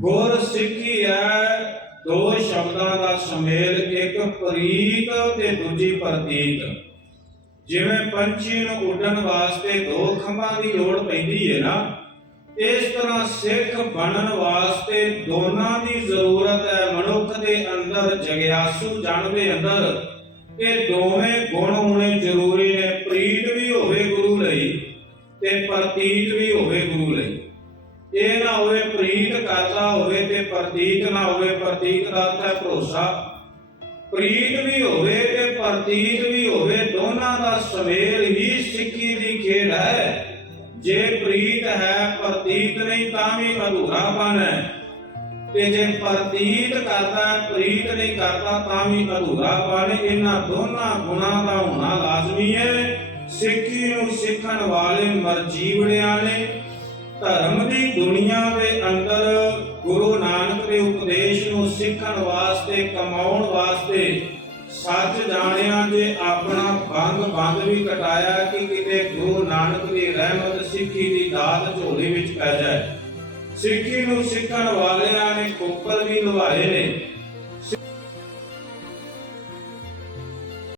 ਗੁਰ ਸਿੱਖੀ ਹੈ ਦੋ ਸ਼ਬਦਾਂ ਦਾ ਸੁਮੇਲ, ਇੱਕ ਪ੍ਰੀਤ ਤੇ ਦੂਜੀ ਪ੍ਰਤੀਤ। ਜਿਵੇਂ ਪੰਛੀ ਨੂੰ ਉੱਡਣ ਵਾਸਤੇ ਦੋ ਖੰਭਾਂ ਦੀ ਲੋੜ ਪੈਂਦੀ ਹੈ ਨਾ, ਇਸ ਤਰ੍ਹਾਂ ਸਿੱਖ ਬਣਨ ਵਾਸਤੇ ਦੋਨਾਂ ਦੀ ਜ਼ਰੂਰਤ ਹੈ ਮਨੁੱਖ ਦੇ ਅੰਦਰ, ਜਗਿਆਸੂ ਜਨ ਦੇ ਅੰਦਰ। ਇਹ ਦੋਵੇਂ ਗੁਣ ਹੋਣੇ ਜ਼ਰੂਰੀ ਨੇ, ਪ੍ਰੀਤ ਵੀ ਹੋਵੇ ਗੁਰੂ ਲਈ ਤੇ ਪ੍ਰਤੀਤ ਵੀ ਹੋਵੇ ਗੁਰੂ ਲਈ। ਇਹ ਨਾ ਹੋਵੇ ਪ੍ਰੀਤ ਕਰਦਾ ਹੋਵੇ ਤੇ ਪ੍ਰਤੀਤ ਨਾ ਹੋਵੇ ਪ੍ਰਤੀਤ ਦਾ ਅਰਥ ਹੈ ਭਰੋਸਾ। ਪ੍ਰੀਤ ਵੀ ਹੋਵੇ ਤੇ ਪ੍ਰਤੀਤ ਵੀ ਹੋਵੇ, ਦੋਨਾਂ ਦਾ ਸਵੇਲ ਹੀ ਸਿੱਖੀ ਦੀ ਖੇਡ ਹੈ। ਜੇ ਪ੍ਰੀਤ ਹੈ ਪ੍ਰਤੀਤ ਨਹੀਂ ਤਾਂ ਵੀ ਅਧੂਰਾਪਨ ਹੈ। ਤੇ ਜੇ ਪ੍ਰਤੀਤ ਕਰਦਾ, ਪ੍ਰੀਤ ਨਹੀਂ ਕਰਦਾ ਤਾਂ ਵੀ ਅਧੂਰਾਪਨ ਹੈ। ਇਹਨਾਂ ਦੋਨਾਂ ਗੁਣਾਂ ਦਾ ਹੋਣਾ ਲਾਜ਼ਮੀ ਹੈ। ਸਿੱਖੀ ਨੂੰ ਸਿੱਖਣ ਵਾਲੇ ਮਰਜੀਵੜਿਆਂ ਨੇ ਧਰਮ ਦੀ ਦੁਨੀਆ ਦੇ ਅੰਦਰ ਗੁਰੂ ਨਾਨਕ ਦੇ ਉਪਦੇਸ਼ ਨੂੰ ਸਿੱਖਣ ਵਾਸਤੇ, ਕਮਾਉਣ ਵਾਸਤੇ ਸੱਚ ਜਾਣਿਆ ਜੇ ਆਪਣਾ ਬੰਦ ਬੰਦ ਵੀ ਕਟਾਇਆ ਕਿ ਕਿਤੇ ਗੁਰੂ ਨਾਨਕ ਦੀ ਰਹਿਮਤ ਸਿੱਖੀ ਦੀ ਦਾਤ ਝੋਲੀ ਵਿੱਚ ਪੈ ਜਾਏ। ਸਿੱਖੀ ਨੂੰ ਸਿੱਖਣ ਵਾਲਿਆਂ ਨੇ ਕੋਕਰ ਵੀ ਲਵਾਏ ਨੇ।